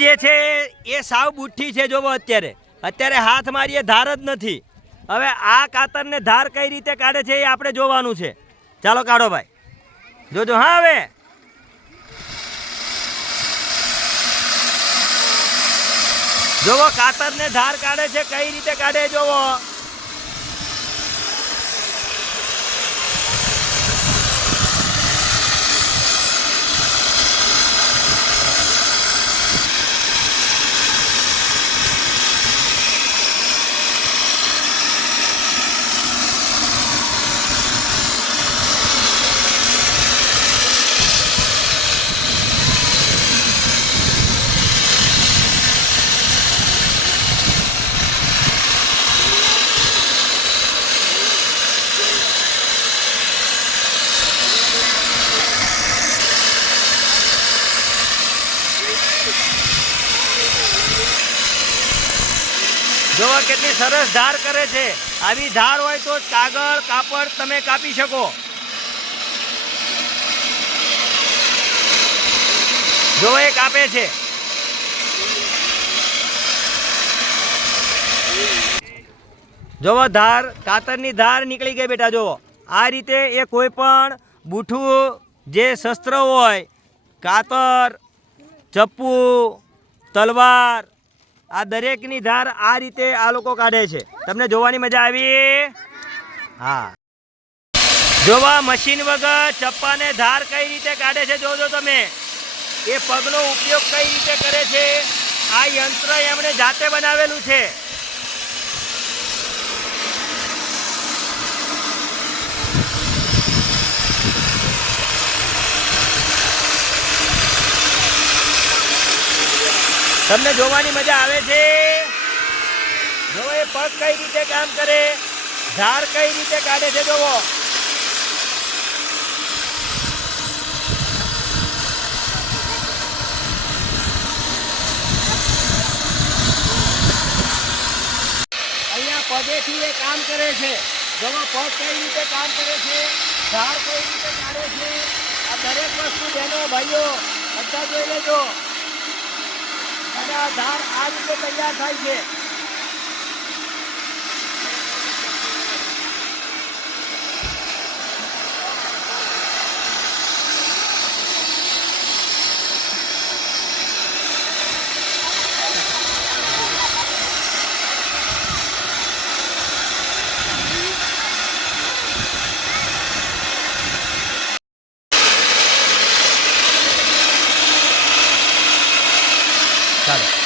જે છે એ સાવ બુઠ્ઠી છે. જોવો અત્યારે હાથ મારીએ ધાર જ નથી. હવે આ કાતરને ધાર કઈ રીતે કાઢે છે એ આપણે જોવાનું છે. ચાલો કાઢો ભાઈ, જોજો. હા, હવે જોવો કાતરને ધાર કાઢે છે, કઈ રીતે કાઢે જોવો. જોવા કેટલી સરસ ધાર કરે છે. આવી ધાર હોય તો કાગળ કાપડ તમે કાપી શકો. જોવા એ કાપે છે. જોવો ધાર, કાતરની ધાર નીકળી ગઈ બેટા. જોવો આ રીતે એ કોઈ પણ બૂઠું જે શસ્ત્ર હોય, કાતર, ચપ્પુ, તલવાર, આ દરેકની ધાર આ રીતે આ લોકો કાઢે છે. તમને જોવાની મજા આવી? હા. જોવા મશીન વગર ચપ્પાને ધાર કઈ રીતે કાઢે છે જોજો તમે. એ પગનો ઉપયોગ કઈ રીતે કરે છે. આ યંત્ર એમણે જાતે બનાવેલું છે. તમને જોવાની મજા આવે છે? જો એ પગ કઈ રીતે કામ કરે, ધાર કઈ રીતે કાઢે છે જોવો. અહીંયા પગેથી એ કામ કરે છે. જોવો પગ કઈ રીતે કામ કરે છે, ધાર કઈ રીતે કાઢે છે. આ દરેક વસ્તુ બહેનો ભાઈઓ બધા જોઈ લેજો. અને આ ધાર આ રીતે તૈયાર થાય છે. ચાલો.